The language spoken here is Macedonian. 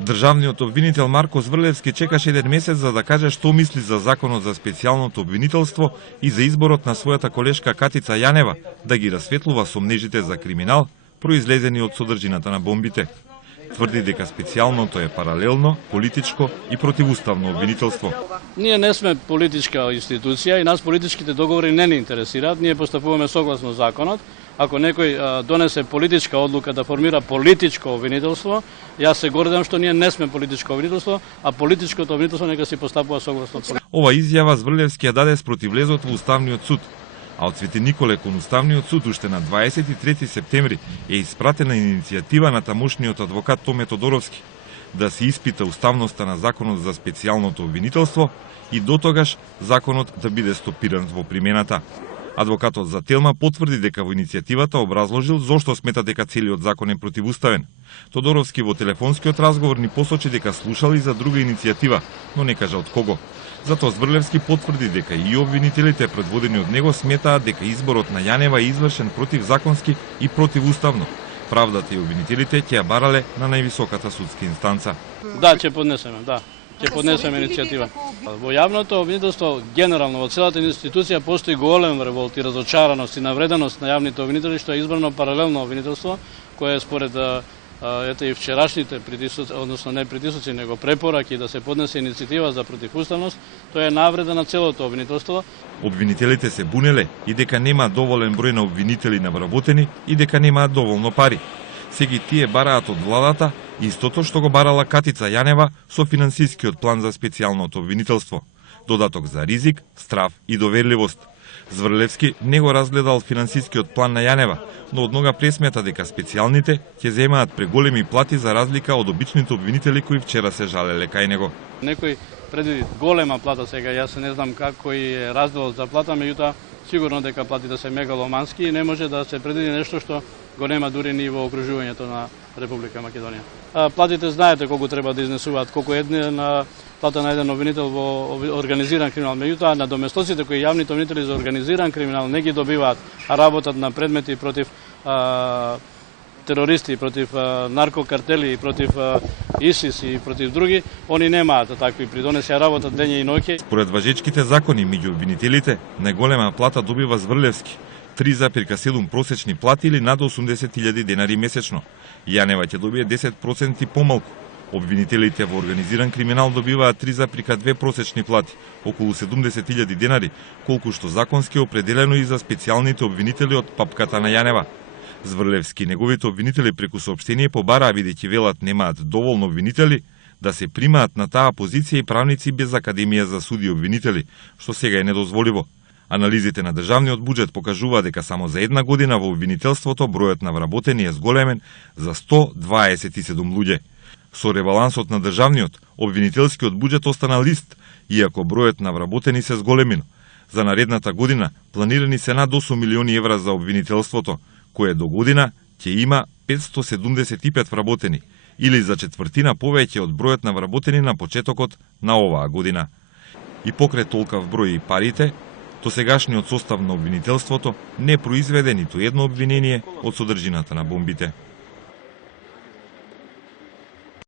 Државниот обвинител Марко Зврлевски чекаше 1 месец за да каже што мисли за законот за специјалното обвинителство и за изборот на својата колешка Катица Јанева да ги расветлува сомнежите за криминал произлезени од содржината на бомбите. Тврди дека специјалното е паралелно, политичко и противуставно обвинителство. Ние не сме политичка институција и нас политичките договори не ни интересираат. Ние постапуваме согласно законот. Ако некој донесе политичка одлука да формира политичко обвинителство, јас се гордам што ние не сме политичко обвинителство, а политичкото обвинителство нека си постапува согласно. Ова изјава Зврлевски ја даде спротив влезот во Уставниот суд, а од Свети Николе кон Уставниот суд уште на 23 септември е испратена иницијатива на тамошниот адвокат Томе Тодоровски да се испита уставноста на законот за специјалното обвинителство и дотогаш законот да биде стопиран во примената. Адвокатот за Телма потврди дека во иницијативата образложил зошто смета дека целиот закон е противуставен. Тодоровски во телефонскиот разговор ни посочи дека слушал и за друга иницијатива, но не кажа од кого. Затоа Зврлевски потврди дека и обвинителите предводени од него сметаат дека изборот на Јанева е извршен противзаконски и противуставно. Правдата и обвинителите ќе ја барале на највисоката судска инстанца. Да, ќе поднесеме, да. Ќе поднесеме иницијатива. Во јавното обвинителство, генерално во целата институција постои голем револт и разочараност и навреденост на јавните обвинители што е избрано паралелно обвинителство, кое според и вчерашните притисоци, односно не притисоци, него препораки да се поднесе иницијатива за противуставност, тоа е навреда на целото обвинителство. Обвинителите се бунеле и дека нема доволен број на обвинители на вработени и дека немаат доволно пари. Сега тие бараат од владата истото што го барала Катица Јанева со финансискиот план за специјалното обвинителство. Додаток за ризик, страф и доверливост. Зврлевски не го разгледал финансискиот план на Јанева, но однога пресмета дека специјалните ќе земаат преголеми плати за разлика од обичните обвинители кои вчера се жалеле кај него. Некој предвиди голема плата сега, јас не знам како е разделот за плата, меѓутоа сигурно дека платите се мегаломански и не може да се предвиди нешто што го нема дури ни во окружувањето на Република Македонија. Платите знаете колку треба да изнесуваат, колку една плата на еден обвинител во организиран криминал. Меѓутоа, на доместоците кои јавните обвинители за организиран криминал не ги добиваат, а работат на предмети против терористи, против наркокартели, против ИСИС и против други, они немаат такви придонеси, а работат дење и ноќе. Според важечките закони меѓу обвинителите, најголема плата добива Зврлевски, 3,7 просечни плати или над 80.000 денари месечно. Јанева ќе добие 10% помалку. Обвинителите во организиран криминал добиваат 3,2 просечни плати, околу 70.000 денари, колку што законски е определено и за специјалните обвинители од папката на Јанева. Зврлевски и неговите обвинители преку соопштение побараа, бидејќи велат немаат доволно обвинители, да се примаат на таа позиција и правници без академија за суди и обвинители, што сега е недозволиво. Анализите на државниот буџет покажува дека само за една година во обвинителството бројот на вработени е зголемен за 127 луѓе. Со ребалансот на државниот, обвинителскиот буџет остана лист, иако бројот на вработени се зголемил. За наредната година планирани се над 8 милиони евра за обвинителството, кое до година ќе има 575 вработени, или за четвртина повеќе од бројот на вработени на почетокот на оваа година. И покрај толкав број и парите, досегашниот состав на обвинителството не произведе ниту едно обвинение од содржината на бомбите.